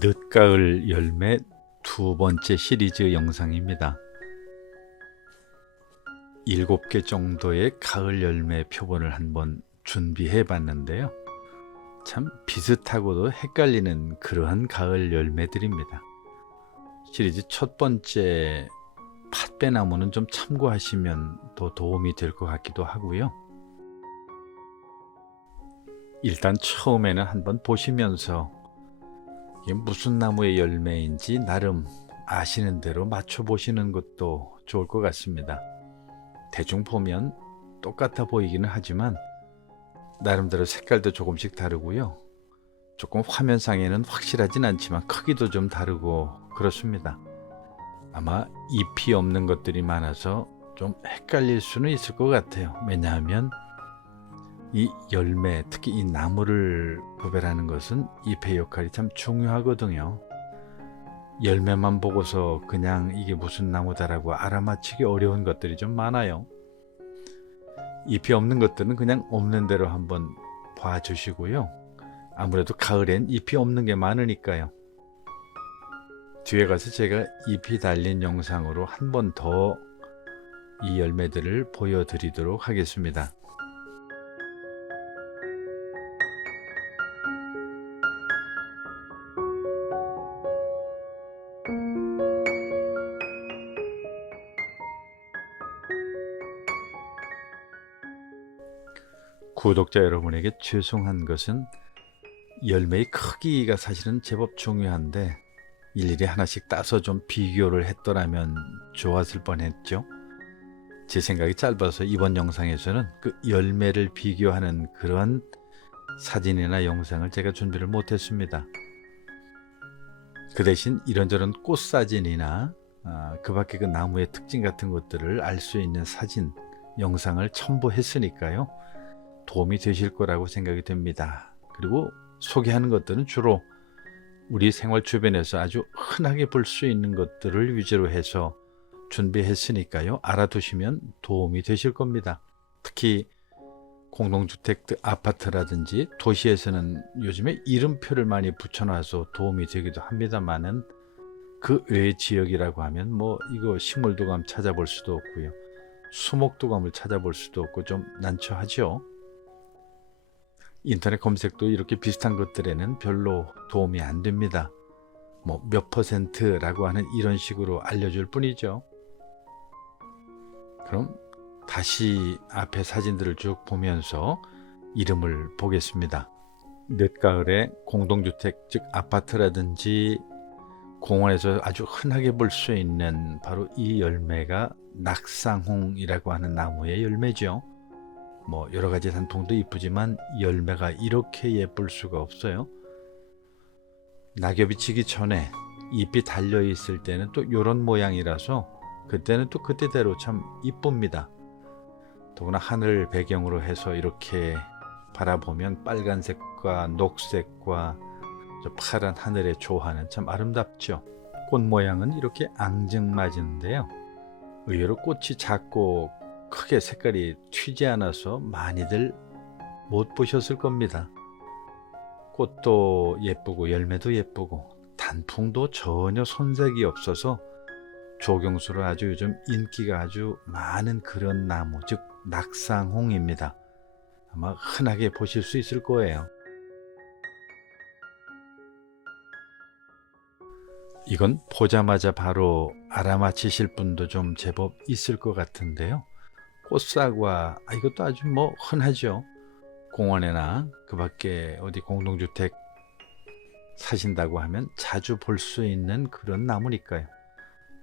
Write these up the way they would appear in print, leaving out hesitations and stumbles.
늦가을 열매 두 번째 시리즈 영상입니다. 7개 정도의 가을 열매 표본을 한번 준비해 봤는데요. 참 비슷하고도 헷갈리는 그러한 가을 열매들입니다. 시리즈 첫 번째 팥배나무는 좀 참고하시면 더 도움이 될 것 같기도 하고요. 일단 처음에는 한번 보시면서 이게 무슨 나무의 열매인지 나름 아시는 대로 맞춰보시는 것도 좋을 것 같습니다. 대충 보면 똑같아 보이기는 하지만 나름대로 색깔도 조금씩 다르고요. 조금 화면상에는 확실하진 않지만 크기도 좀 다르고 그렇습니다. 아마 잎이 없는 것들이 많아서 좀 헷갈릴 수는 있을 것 같아요. 왜냐하면 이 열매, 특히 이 나무를 구별하는 것은 잎의 역할이 참 중요하거든요. 열매만 보고서 그냥 이게 무슨 나무다라고 알아맞히기 어려운 것들이 좀 많아요. 잎이 없는 것들은 그냥 없는 대로 한번 봐주시고요. 아무래도 가을엔 잎이 없는 게 많으니까요. 뒤에 가서 제가 잎이 달린 영상으로 한 번 더 이 열매들을 보여드리도록 하겠습니다. 구독자 여러분에게 죄송한 것은 열매의 크기가 사실은 제법 중요한데 일일이 하나씩 따서 좀 비교를 했더라면 좋았을 뻔했죠. 제 생각이 짧아서 이번 영상에서는 그 열매를 비교하는 그런 사진이나 영상을 제가 준비를 못했습니다. 그 대신 이런저런 꽃 사진이나 그 밖에 그 나무의 특징 같은 것들을 알 수 있는 사진, 영상을 첨부했으니까요. 도움이 되실 거라고 생각이 됩니다. 그리고 소개하는 것들은 주로 우리 생활 주변에서 아주 흔하게 볼 수 있는 것들을 위주로 해서 준비했으니까요. 알아두시면 도움이 되실 겁니다. 특히 공동주택 아파트라든지 도시에서는 요즘에 이름표를 많이 붙여놔서 도움이 되기도 합니다만은 그 외의 지역이라고 하면 뭐 이거 식물도감 찾아볼 수도 없고요. 수목도감을 찾아볼 수도 없고 좀 난처하죠. 인터넷 검색도 이렇게 비슷한 것들에는 별로 도움이 안 됩니다. 뭐 몇 퍼센트라고 하는 이런 식으로 알려줄 뿐이죠. 그럼 다시 앞에 사진들을 쭉 보면서 이름을 보겠습니다. 늦가을에 공동주택 즉 아파트라든지 공원에서 아주 흔하게 볼 수 있는 바로 이 열매가 낙상홍이라고 하는 나무의 열매죠. 뭐 여러 가지 단풍도 이쁘지만 열매가 이렇게 예쁠 수가 없어요. 낙엽이 지기 전에 잎이 달려 있을 때는 또 이런 모양이라서 그때는 또 그때대로 참 이쁩니다. 더구나 하늘 배경으로 해서 이렇게 바라보면 빨간색과 녹색과 저 파란 하늘의 조화는 참 아름답죠. 꽃 모양은 이렇게 앙증맞은데요. 의외로 꽃이 작고 크게 색깔이 튀지 않아서 많이들 못 보셨을 겁니다. 꽃도 예쁘고 열매도 예쁘고 단풍도 전혀 손색이 없어서 조경수로 아주 요즘 인기가 아주 많은 그런 나무, 즉 낙상홍입니다. 아마 흔하게 보실 수 있을 거예요. 이건 보자마자 바로 알아맞히실 분도 좀 제법 있을 것 같은데요. 꽃사과, 이것도 아주 뭐 흔하죠. 공원에나 그 밖에 어디 공동주택 사신다고 하면 자주 볼 수 있는 그런 나무니까요.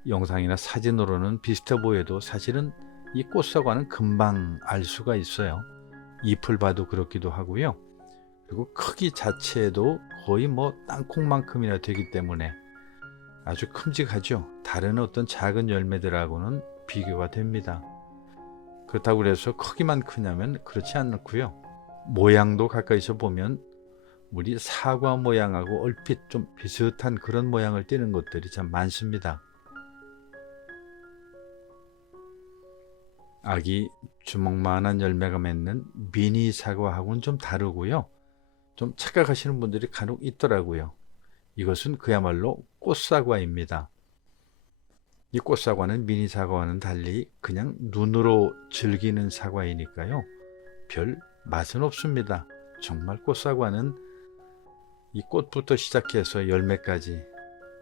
영상이나 사진으로는 비슷해 보여도 사실은 이 꽃사과는 금방 알 수가 있어요. 잎을 봐도 그렇기도 하고요. 그리고 크기 자체도 거의 뭐 땅콩만큼이나 되기 때문에 아주 큼직하죠. 다른 어떤 작은 열매들하고는 비교가 됩니다. 그렇다고 해서 크기만 크냐면 그렇지 않고요. 모양도 가까이서 보면 우리 사과 모양하고 얼핏 좀 비슷한 그런 모양을 띠는 것들이 참 많습니다. 아기 주먹만한 열매가 맺는 미니 사과하고는 좀 다르고요. 좀 착각하시는 분들이 간혹 있더라고요. 이것은 그야말로 꽃사과입니다. 이 꽃사과는 미니 사과와는 달리 그냥 눈으로 즐기는 사과이니까요. 별 맛은 없습니다. 정말 꽃사과는 이 꽃부터 시작해서 열매까지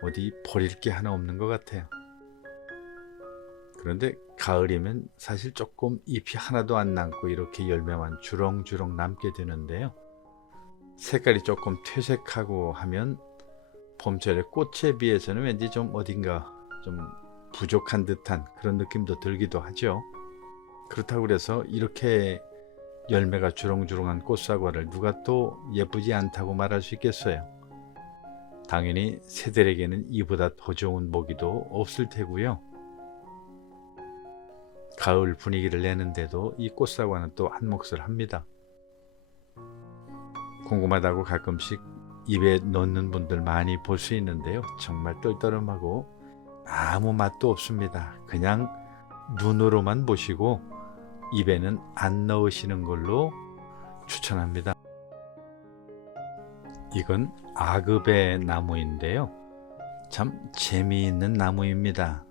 어디 버릴 게 하나 없는 것 같아요. 그런데 가을이면 사실 조금 잎이 하나도 안 남고 이렇게 열매만 주렁주렁 남게 되는데요. 색깔이 조금 퇴색하고 하면 봄철의 꽃에 비해서는 왠지 좀 어딘가 좀 부족한 듯한 그런 느낌도 들기도 하죠. 그렇다고 그래서 이렇게 열매가 주렁주렁한 꽃사과를 누가 또 예쁘지 않다고 말할 수 있겠어요? 당연히 새들에게는 이보다 더 좋은 모기도 없을 테고요. 가을 분위기를 내는데도 이 꽃사과는 또 한 몫을 합니다. 궁금하다고 가끔씩 입에 넣는 분들 많이 볼 수 있는데요. 정말 떨떠름하고 아무 맛도 없습니다. 그냥 눈으로만 보시고 입에는 안 넣으시는 걸로 추천합니다. 이건 아급의 나무인데요. 참 재미있는 나무입니다.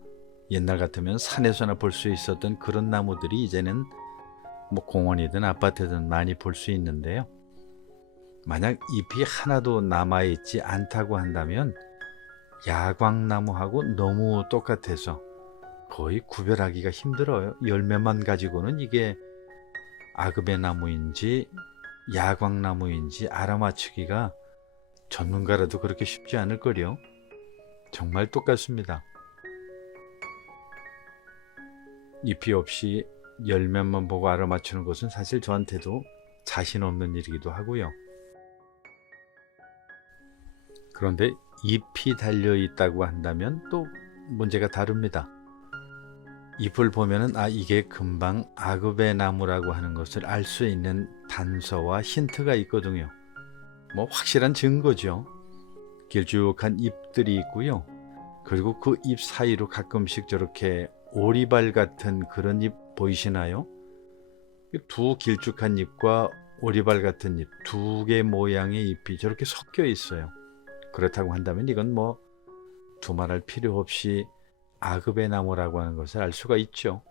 옛날 같으면 산에서나 볼 수 있었던 그런 나무들이 이제는 뭐 공원이든 아파트든 많이 볼 수 있는데요. 만약 잎이 하나도 남아있지 않다고 한다면 야광나무하고 너무 똑같아서 거의 구별하기가 힘들어요. 열매만 가지고는 이게 아급의 나무인지 야광나무인지 알아맞히기가 전문가라도 그렇게 쉽지 않을 거요. 정말 똑같습니다. 잎이 없이 열매만 보고 알아맞히는 것은 사실 저한테도 자신 없는 일이기도 하고요. 그런데 잎이 달려 있다고 한다면 또 문제가 다릅니다. 잎을 보면은 이게 금방 아급의 나무라고 하는 것을 알 수 있는 단서와 힌트가 있거든요. 뭐 확실한 증거죠. 길쭉한 잎들이 있고요. 그리고 그 잎 사이로 가끔씩 저렇게 오리발 같은 그런 잎 보이시나요? 두 길쭉한 잎과 오리발 같은 잎, 두 개 모양의 잎이 저렇게 섞여 있어요. 그렇다고 한다면 이건 뭐 두말할 필요 없이 아급의 나무라고 하는 것을 알 수가 있죠.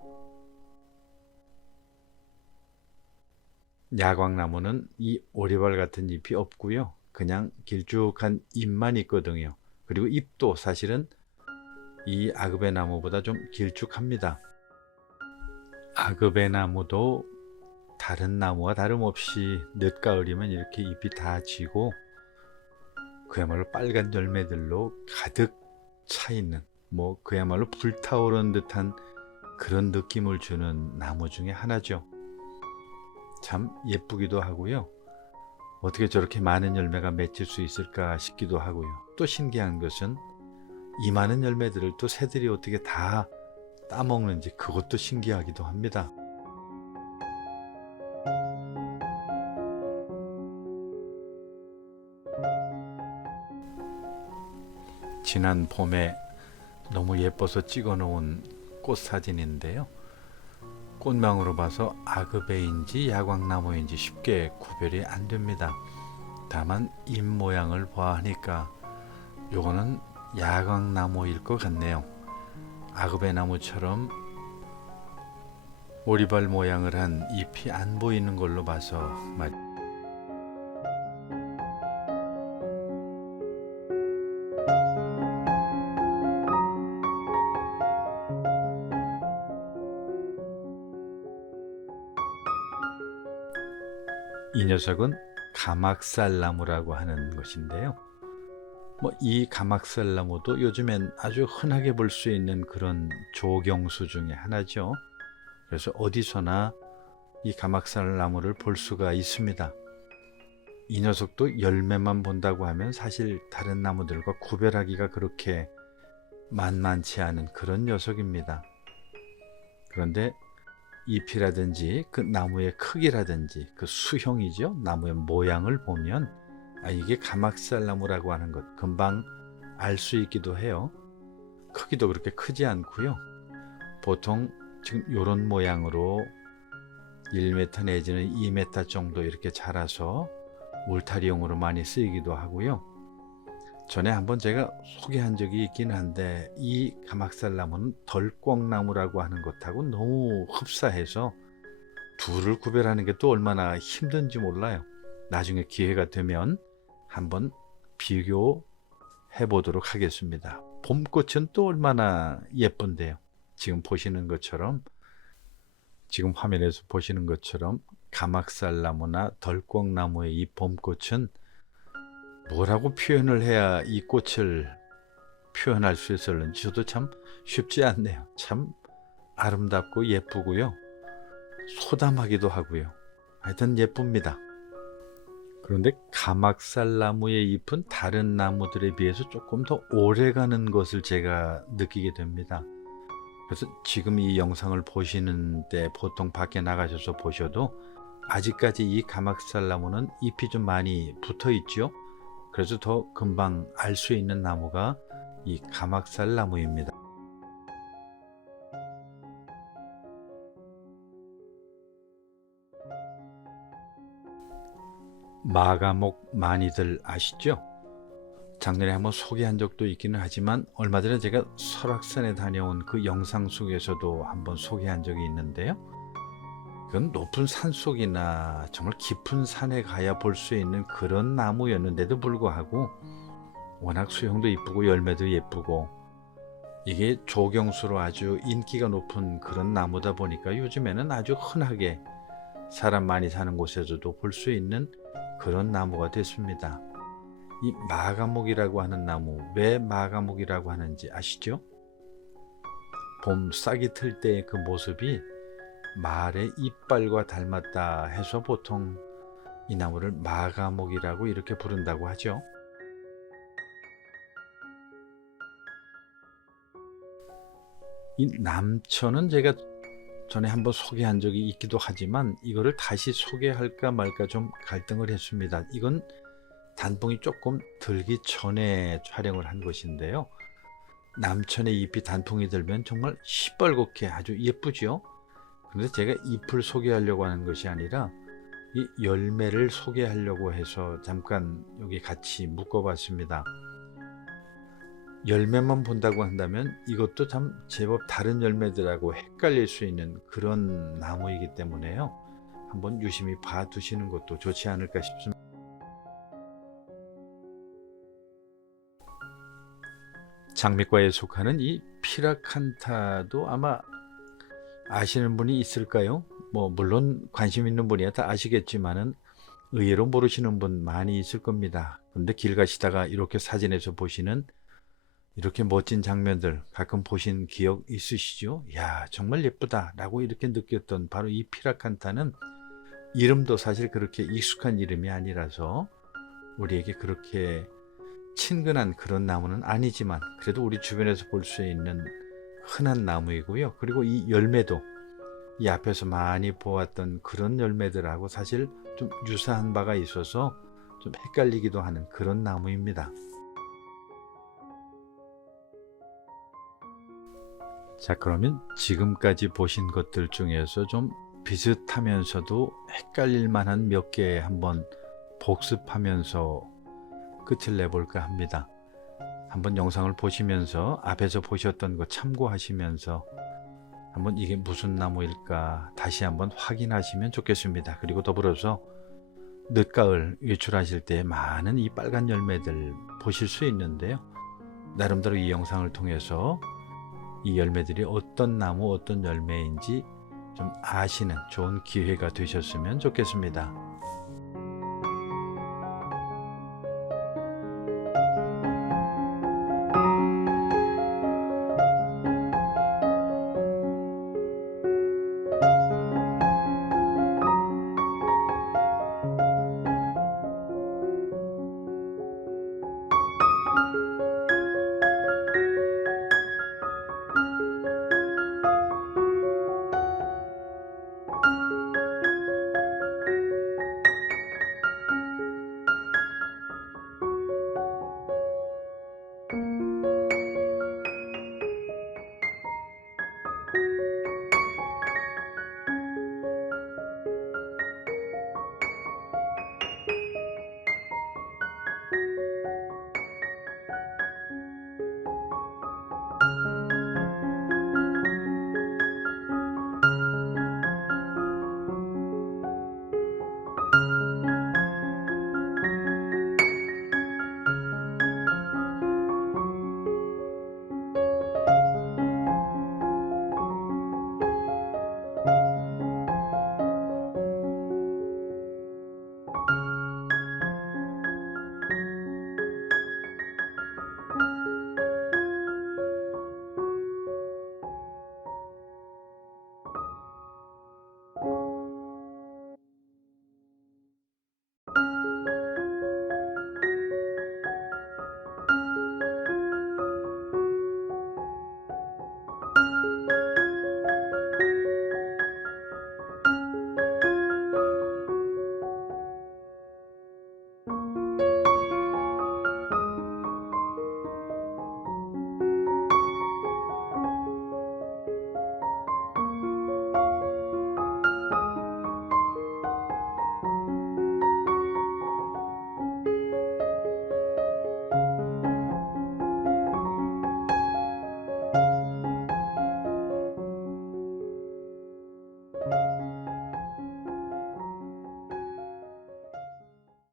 야광나무는 이 오리발 같은 잎이 없고요. 그냥 길쭉한 잎만 있거든요. 그리고 잎도 사실은 이 아급의 나무보다 좀 길쭉합니다. 아급의 나무도 다른 나무와 다름없이 늦가을이면 이렇게 잎이 다 지고 그야말로 빨간 열매들로 가득 차 있는 뭐 그야말로 불타오르는 듯한 그런 느낌을 주는 나무 중에 하나죠. 참 예쁘기도 하고요. 어떻게 저렇게 많은 열매가 맺힐 수 있을까 싶기도 하고요. 또 신기한 것은 이 많은 열매들을 또 새들이 어떻게 다 따먹는지 그것도 신기하기도 합니다. 지난 봄에 너무 예뻐서 찍어 놓은 꽃 사진인데요. 꽃망으로 봐서 아급애인지 야광나무인지 쉽게 구별이 안 됩니다. 다만 잎 모양을 보아하니까 요거는 야광나무일 것 같네요. 아급의 나무처럼 오리발 모양을 한 잎이 안 보이는 걸로 봐서 이 녀석은 가막살나무라고 하는 것인데요. 이 가막살나무도 요즘엔 아주 흔하게 볼 수 있는 그런 조경수 중에 하나죠. 그래서 어디서나 이 가막살나무를 볼 수가 있습니다. 이 녀석도 열매만 본다고 하면 사실 다른 나무들과 구별하기가 그렇게 만만치 않은 그런 녀석입니다. 그런데 잎이라든지 그 나무의 크기라든지 그 수형이죠. 나무의 모양을 보면 이게 가막살나무라고 하는 것 금방 알 수 있기도 해요. 크기도 그렇게 크지 않고요. 보통 지금 이런 모양으로 1m 내지는 2m 정도 이렇게 자라서 울타리용으로 많이 쓰이기도 하고요. 전에 한번 제가 소개한 적이 있긴 한데 이 가막살나무는 덜꽁나무라고 하는 것하고 너무 흡사해서 둘을 구별하는 게 또 얼마나 힘든지 몰라요. 나중에 기회가 되면 한번 비교해 보도록 하겠습니다. 봄꽃은 또 얼마나 예쁜데요. 지금 보시는 것처럼, 지금 화면에서 보시는 것처럼 가막살나무나 덜꽁나무의 이 봄꽃은 뭐라고 표현을 해야 이 꽃을 표현할 수 있을는지 저도 참 쉽지 않네요. 참 아름답고 예쁘고요. 소담하기도 하고요. 하여튼 예쁩니다. 그런데 가막살나무의 잎은 다른 나무들에 비해서 조금 더 오래가는 것을 제가 느끼게 됩니다. 그래서 지금 이 영상을 보시는데 보통 밖에 나가셔서 보셔도 아직까지 이 가막살나무는 잎이 좀 많이 붙어 있죠. 그래서 더 금방 알 수 있는 나무가 이 가막살나무입니다. 마가목 많이들 아시죠? 작년에 한번 소개한 적도 있기는 하지만 얼마 전에 제가 설악산에 다녀온 그 영상 속에서도 한번 소개한 적이 있는데요. 그건 높은 산속이나 정말 깊은 산에 가야 볼 수 있는 그런 나무였는데도 불구하고 워낙 수형도 이쁘고 열매도 예쁘고 이게 조경수로 아주 인기가 높은 그런 나무다 보니까 요즘에는 아주 흔하게 사람 많이 사는 곳에서도 볼 수 있는 그런 나무가 됐습니다. 이 마가목이라고 하는 나무, 왜 마가목이라고 하는지 아시죠? 봄 싹이 틀 때의 그 모습이 말의 이빨과 닮았다 해서 보통 이 나무를 마가목이라고 이렇게 부른다고 하죠. 이 남천은 제가 전에 한번 소개한 적이 있기도 하지만 이거를 다시 소개할까 말까 좀 갈등을 했습니다. 이건 단풍이 조금 들기 전에 촬영을 한 것인데요. 남천의 잎이 단풍이 들면 정말 시뻘겋게 아주 예쁘죠. 그런데 제가 잎을 소개하려고 하는 것이 아니라 이 열매를 소개하려고 해서 잠깐 여기 같이 묶어봤습니다. 열매만 본다고 한다면 이것도 참 제법 다른 열매들하고 헷갈릴 수 있는 그런 나무이기 때문에요. 한번 유심히 봐두시는 것도 좋지 않을까 싶습니다. 장미과에 속하는 이 피라칸타도 아마 아시는 분이 있을까요? 물론 관심 있는 분이야 다 아시겠지만은 의외로 모르시는 분 많이 있을 겁니다. 그런데 길 가시다가 이렇게 사진에서 보시는 이렇게 멋진 장면들 가끔 보신 기억 있으시죠? 야, 정말 예쁘다 라고 이렇게 느꼈던 바로 이 피라칸타는 이름도 사실 그렇게 익숙한 이름이 아니라서 우리에게 그렇게 친근한 그런 나무는 아니지만 그래도 우리 주변에서 볼 수 있는 흔한 나무이고요. 그리고 이 열매도 이 앞에서 많이 보았던 그런 열매들하고 사실 좀 유사한 바가 있어서 좀 헷갈리기도 하는 그런 나무입니다. 자, 그러면 지금까지 보신 것들 중에서 좀 비슷하면서도 헷갈릴 만한 몇 개 한번 복습하면서 끝을 내볼까 합니다. 한번 영상을 보시면서 앞에서 보셨던 거 참고하시면서 한번 이게 무슨 나무일까 다시 한번 확인하시면 좋겠습니다. 그리고 더불어서 늦가을 외출하실 때 많은 이 빨간 열매들 보실 수 있는데요. 나름대로 이 영상을 통해서 이 열매들이 어떤 나무 어떤 열매인지 좀 아시는 좋은 기회가 되셨으면 좋겠습니다.